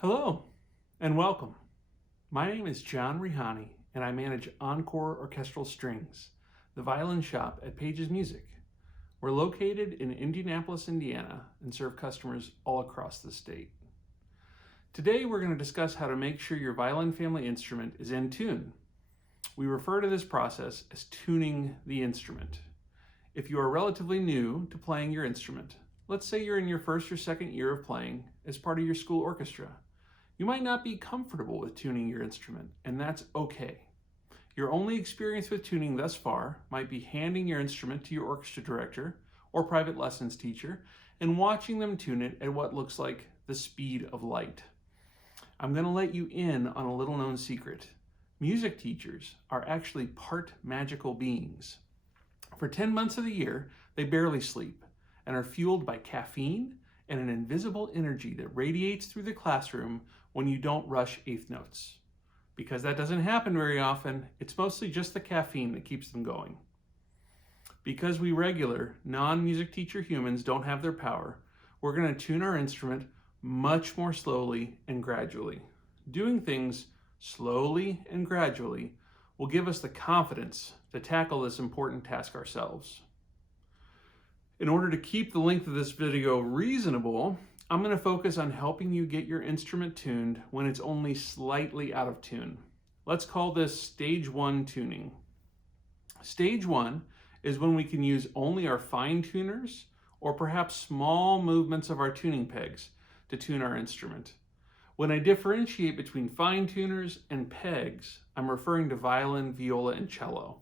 Hello and welcome. My name is John Rihani and I manage Encore Orchestral Strings, the violin shop at Pages Music. We're located in Indianapolis, Indiana and serve customers all across the state. Today we're going to discuss how to make sure your violin family instrument is in tune. We refer to this process as tuning the instrument. If you are relatively new to playing your instrument, let's say you're in your first or second year of playing as part of your school orchestra, you might not be comfortable with tuning your instrument, and that's okay. Your only experience with tuning thus far might be handing your instrument to your orchestra director or private lessons teacher and watching them tune it at what looks like the speed of light. I'm going to let you in on a little known secret. Music teachers are actually part magical beings. For 10 months of the year, they barely sleep and are fueled by caffeine and an invisible energy that radiates through the classroom when you don't rush eighth notes. Because that doesn't happen very often, it's mostly just the caffeine that keeps them going. Because we regular, non-music teacher humans don't have their power, we're going to tune our instrument much more slowly and gradually. Doing things slowly and gradually will give us the confidence to tackle this important task ourselves. In order to keep the length of this video reasonable, I'm going to focus on helping you get your instrument tuned when it's only slightly out of tune. Let's call this stage 1 tuning. Stage 1 is when we can use only our fine tuners or perhaps small movements of our tuning pegs to tune our instrument. When I differentiate between fine tuners and pegs, I'm referring to violin, viola, and cello.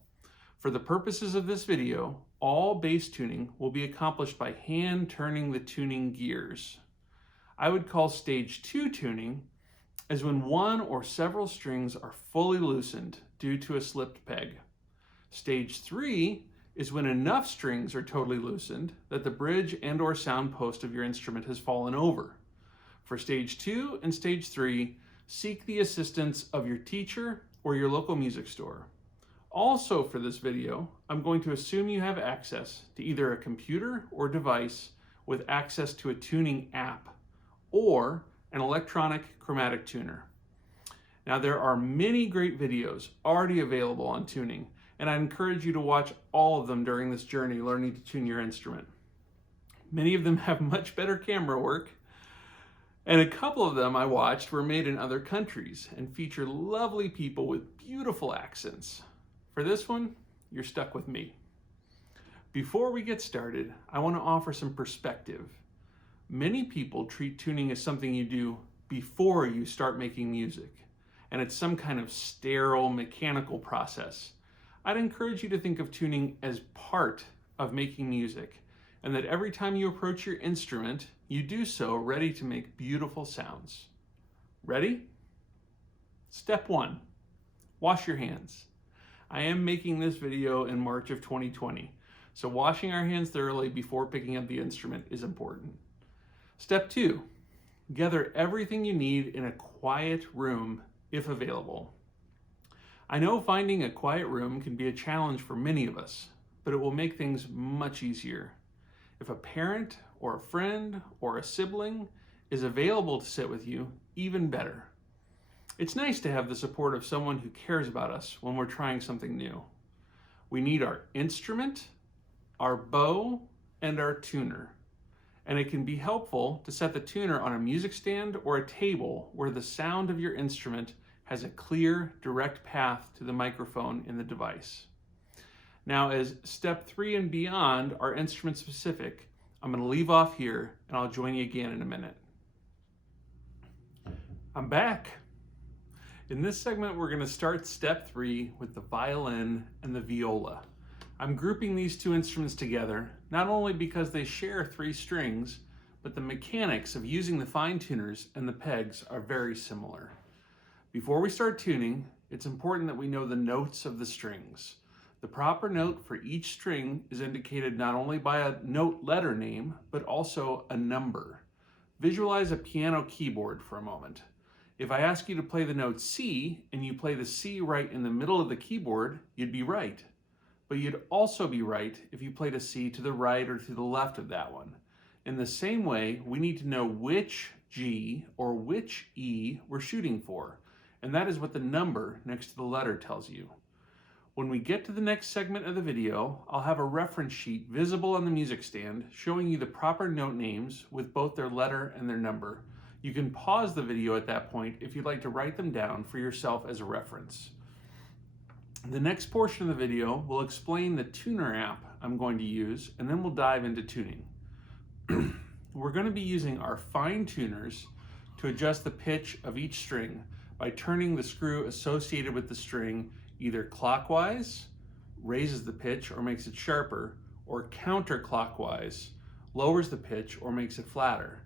For the purposes of this video, all bass tuning will be accomplished by hand turning the tuning gears. I would call stage 2 tuning as when one or several strings are fully loosened due to a slipped peg. Stage 3 is when enough strings are totally loosened that the bridge and or sound post of your instrument has fallen over. For stage 2 and stage 3, seek the assistance of your teacher or your local music store. Also for this video, I'm going to assume you have access to either a computer or device with access to a tuning app or an electronic chromatic tuner. Now there are many great videos already available on tuning, and I encourage you to watch all of them during this journey learning to tune your instrument. Many of them have much better camera work, and a couple of them I watched were made in other countries and feature lovely people with beautiful accents. For this one, you're stuck with me. Before we get started, I want to offer some perspective. Many people treat tuning as something you do before you start making music, and it's some kind of sterile mechanical process. I'd encourage you to think of tuning as part of making music, and that every time you approach your instrument, you do so ready to make beautiful sounds. Ready? Step 1, wash your hands. I am making this video in March of 2020, so washing our hands thoroughly before picking up the instrument is important. Step 2, gather everything you need in a quiet room if available. I know finding a quiet room can be a challenge for many of us, but it will make things much easier. If a parent or a friend or a sibling is available to sit with you, even better. It's nice to have the support of someone who cares about us when we're trying something new. We need our instrument, our bow, and our tuner. And it can be helpful to set the tuner on a music stand or a table where the sound of your instrument has a clear, direct path to the microphone in the device. Now, as step 3 and beyond are instrument specific, I'm going to leave off here and I'll join you again in a minute. I'm back. In this segment, we're going to start step 3 with the violin and the viola. I'm grouping these two instruments together, not only because they share 3 strings, but the mechanics of using the fine tuners and the pegs are very similar. Before we start tuning, it's important that we know the notes of the strings. The proper note for each string is indicated not only by a note letter name, but also a number. Visualize a piano keyboard for a moment. If I ask you to play the note C and you play the C right in the middle of the keyboard, you'd be right. But you'd also be right if you played a C to the right or to the left of that one. In the same way, we need to know which G or which E we're shooting for, and that is what the number next to the letter tells you. When we get to the next segment of the video, I'll have a reference sheet visible on the music stand showing you the proper note names with both their letter and their number. You can pause the video at that point if you'd like to write them down for yourself as a reference. The next portion of the video will explain the tuner app I'm going to use, and then we'll dive into tuning. We're going to be using our fine tuners to adjust the pitch of each string by turning the screw associated with the string either clockwise, raises the pitch or makes it sharper, or counterclockwise, lowers the pitch or makes it flatter.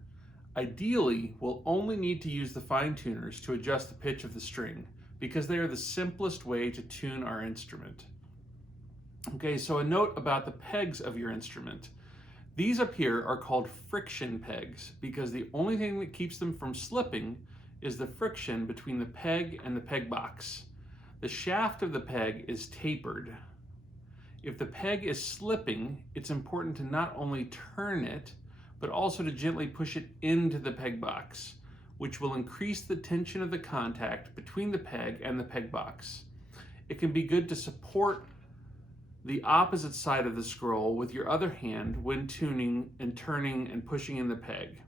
Ideally, we'll only need to use the fine tuners to adjust the pitch of the string because they are the simplest way to tune our instrument. Okay, so a note about the pegs of your instrument. These up here are called friction pegs because the only thing that keeps them from slipping is the friction between the peg and the peg box. The shaft of the peg is tapered. If the peg is slipping, it's important to not only turn it, but also to gently push it into the peg box, which will increase the tension of the contact between the peg and the peg box. It can be good to support the opposite side of the scroll with your other hand when tuning and turning and pushing in the peg.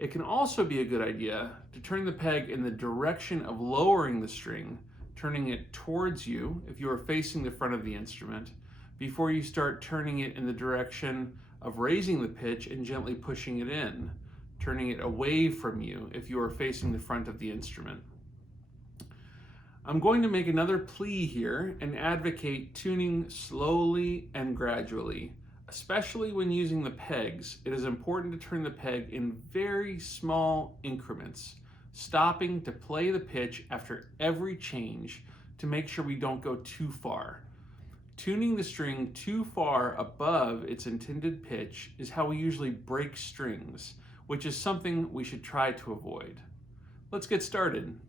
It can also be a good idea to turn the peg in the direction of lowering the string, turning it towards you if you are facing the front of the instrument, before you start turning it in the direction of raising the pitch and gently pushing it in, turning it away from you if you are facing the front of the instrument. I'm going to make another plea here and advocate tuning slowly and gradually. Especially when using the pegs, it is important to turn the peg in very small increments, stopping to play the pitch after every change to make sure we don't go too far. Tuning the string too far above its intended pitch is how we usually break strings, which is something we should try to avoid. Let's get started.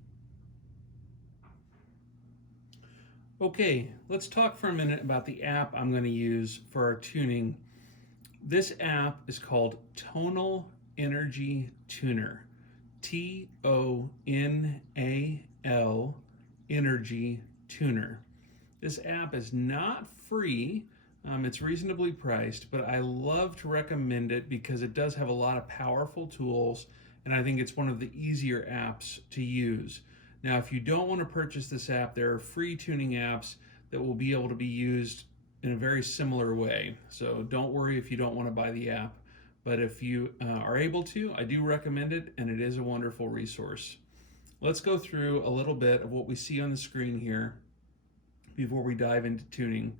Okay, let's talk for a minute about the app I'm going to use for our tuning. This app is called Tonal Energy Tuner, Tonal Energy Tuner. This app is not free, it's reasonably priced, but I love to recommend it because it does have a lot of powerful tools, and I think it's one of the easier apps to use. Now, if you don't want to purchase this app, there are free tuning apps that will be able to be used in a very similar way. So don't worry if you don't want to buy the app. But if you are able to, I do recommend it, and it is a wonderful resource. Let's go through a little bit of what we see on the screen here before we dive into tuning.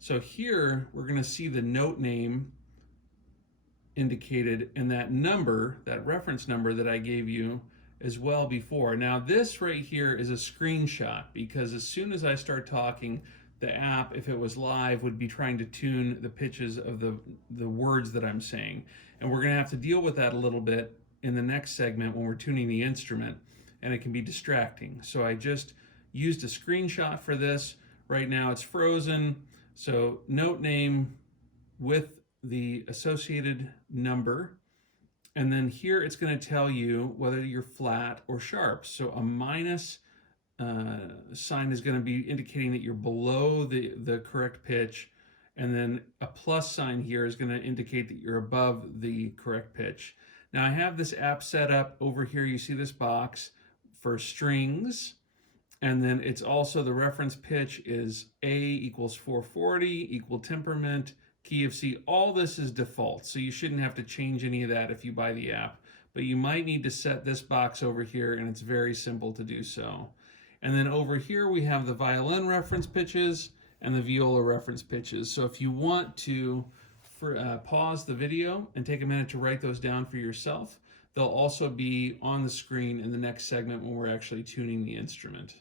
So here, we're going to see the note name indicated and that number, that reference number that I gave you as well before. Now this right here is a screenshot because as soon as I start talking, the app, if it was live, would be trying to tune the pitches of the words that I'm saying. And we're gonna have to deal with that a little bit in the next segment when we're tuning the instrument, and it can be distracting. So I just used a screenshot for this. Right now it's frozen. So note name with the associated number. And then here it's going to tell you whether you're flat or sharp. So a minus sign is going to be indicating that you're below the correct pitch. And then a plus sign here is going to indicate that you're above the correct pitch. Now I have this app set up over here. You see this box for strings. And then it's also the reference pitch is A equals 440, equal temperament, key of C. All this is default, so you shouldn't have to change any of that if you buy the app. But you might need to set this box over here, and it's very simple to do so. And then over here we have the violin reference pitches and the viola reference pitches. So if you want to pause the video and take a minute to write those down for yourself, they'll also be on the screen in the next segment when we're actually tuning the instrument.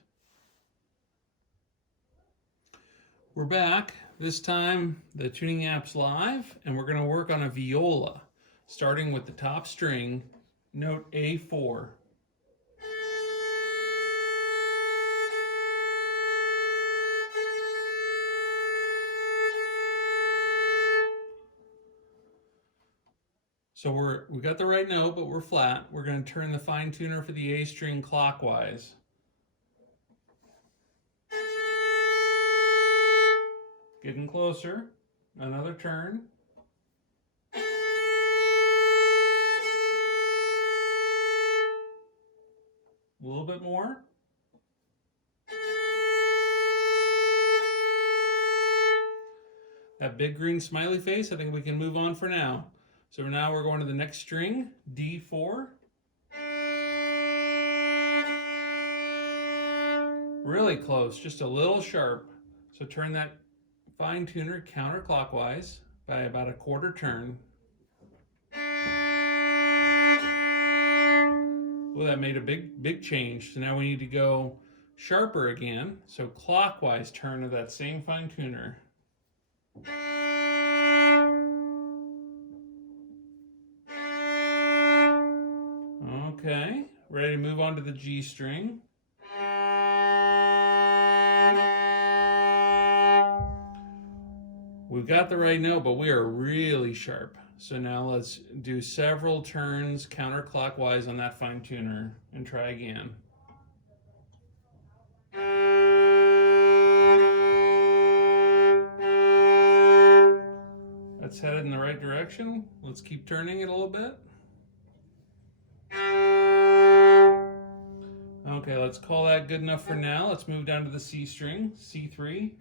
We're back. This time the tuning app's live, and we're going to work on a viola, starting with the top string, note A4. So we got the right note, but we're flat. We're going to turn the fine tuner for the A string clockwise. Getting closer. Another turn. A little bit more. That big green smiley face, I think we can move on for now. So now we're going to the next string, D4. Really close, just a little sharp. So turn that fine tuner counterclockwise by about a quarter turn. Well, that made a big change. So now we need to go sharper again. So clockwise turn of that same fine tuner. Okay, ready to move on to the G string. We've got the right note, but we are really sharp. So now let's do several turns counterclockwise on that fine tuner and try again. That's headed in the right direction. Let's keep turning it a little bit. Okay, let's call that good enough for now. Let's move down to the C string, C3.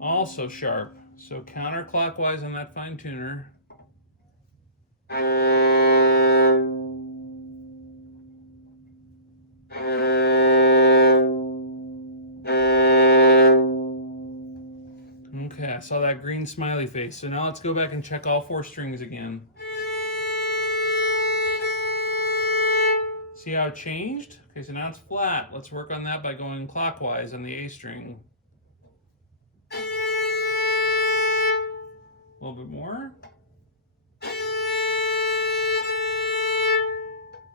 Also sharp, so counterclockwise on that fine tuner. Okay, I saw that green smiley face. So now let's go back and check all 4 strings again. See how it changed? Okay, so now it's flat. Let's work on that by going clockwise on the A string. A little bit more.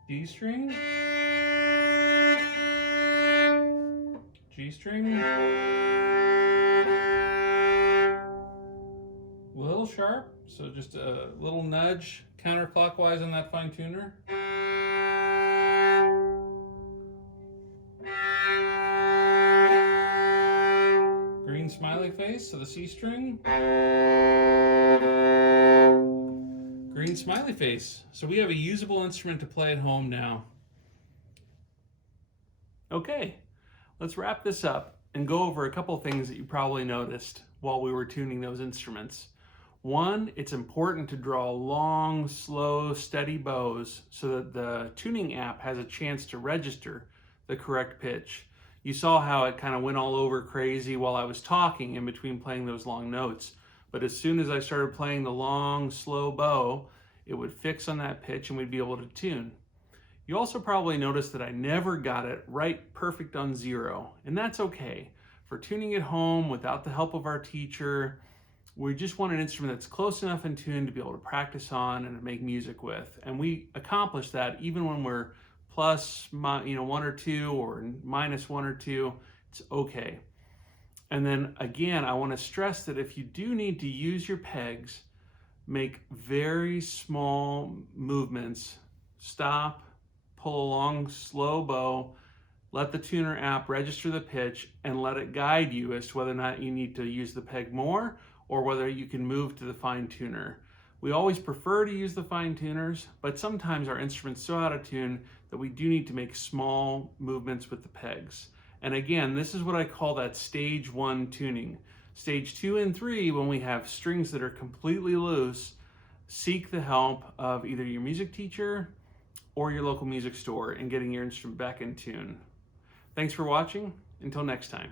D string. G string. A little sharp, so just a little nudge counterclockwise on that fine tuner. Green smiley face, so the C string. Green smiley face. So we have a usable instrument to play at home now. Okay, let's wrap this up and go over a couple things that you probably noticed while we were tuning those instruments. One, it's important to draw long, slow, steady bows so that the tuning app has a chance to register the correct pitch. You saw how it kind of went all over crazy while I was talking in between playing those long notes. But as soon as I started playing the long, slow bow, it would fix on that pitch and we'd be able to tune. You also probably noticed that I never got it right perfect on 0, and that's okay. For tuning at home without the help of our teacher, we just want an instrument that's close enough in tune to be able to practice on and to make music with. And we accomplish that even when we're plus 1 or 2 or minus 1 or 2, it's okay. And then again, I want to stress that if you do need to use your pegs, make very small movements. Stop, pull a long, slow bow, let the tuner app register the pitch, and let it guide you as to whether or not you need to use the peg more or whether you can move to the fine tuner. We always prefer to use the fine tuners, but sometimes our instrument's so out of tune that we do need to make small movements with the pegs. And again, this is what I call that stage 1 tuning. Stage 2 and 3, when we have strings that are completely loose, seek the help of either your music teacher or your local music store in getting your instrument back in tune. Thanks for watching. Until next time.